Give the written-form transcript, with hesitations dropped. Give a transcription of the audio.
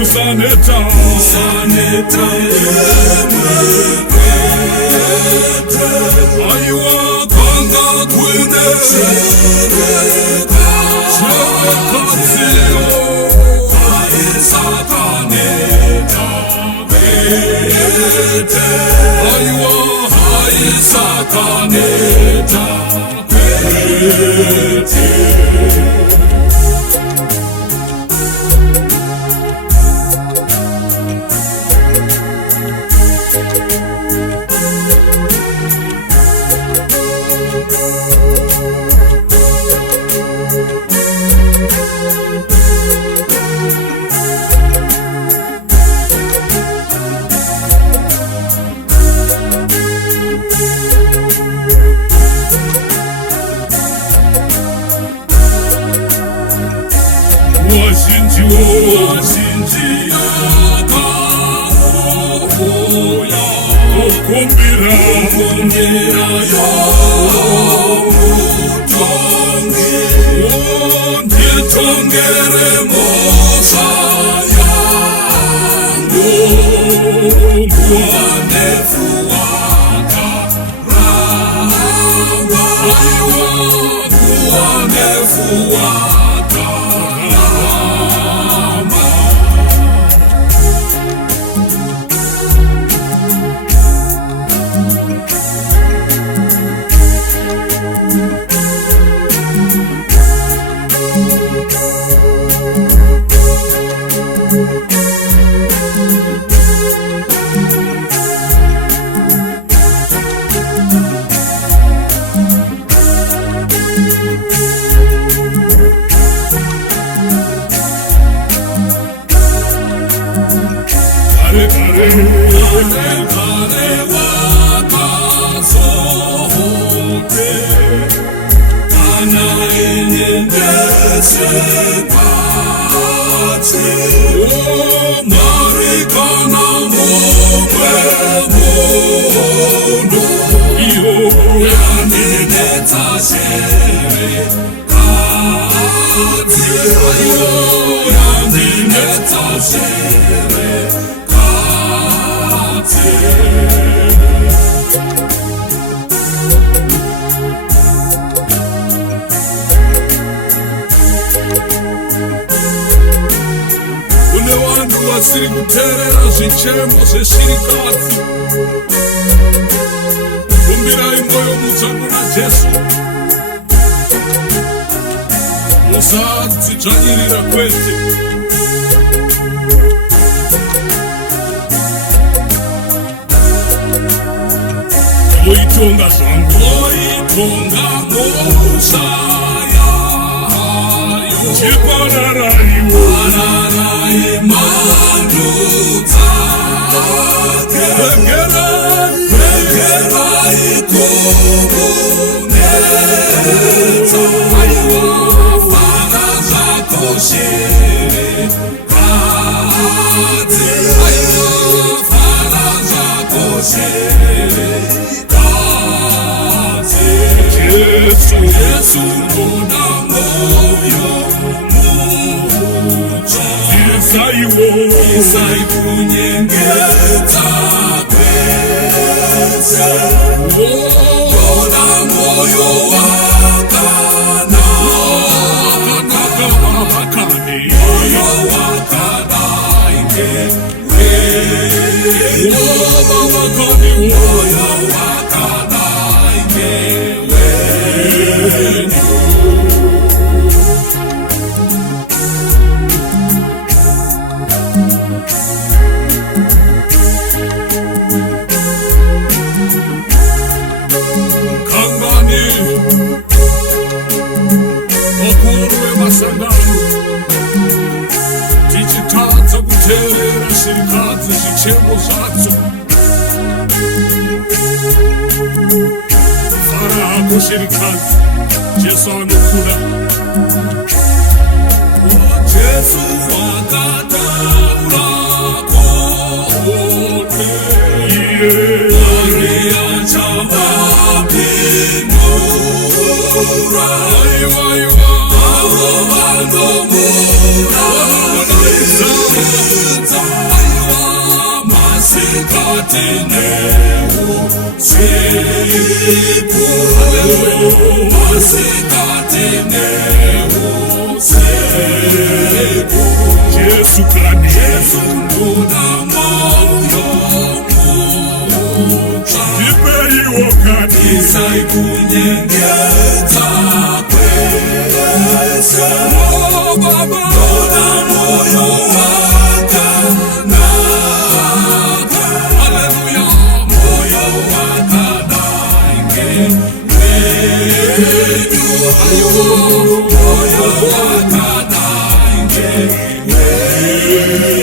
Usaneta Aywa kanga kwene Shrekatio Aisakaneta Vete Aywa Aisakaneta Vete Kumbira yo mutongi Nditongere mosa yangu Mwanefu waka ramba Aywa mwanefu waka ramba Kune vanhu vasiri kuteerera zvichemo zveshirikadzi kumbirai mwoyo mutsva kuna Jesu musadzitsvanyirira kwete moitonga zvangu moitonga musha yayo chekwararaiwo mandudza regerai komunetsa aiwa fara zvako shere kadzi aiwa fara zvako shere kadzi Jesu ndoda moyo mutsva isai kunyengedza kwese ndoda moyo wakanaka moyo wakadai ngewenyu moyo wakadai ngewenyu tichitadza kuteerera shirikadzi zvichemo zvadzo fara hako shirikadzi Jesu anokuda Jesu akataura kote Maria chavapindu Jesu kani Jesu kuna moyo mucha Kiperi wakani Isai kunyengeta kwese Oh Baba Dona moyo wakanaka Hallelujah Moyo wakanainge Wedu ayo Moyo wakanainge Wedu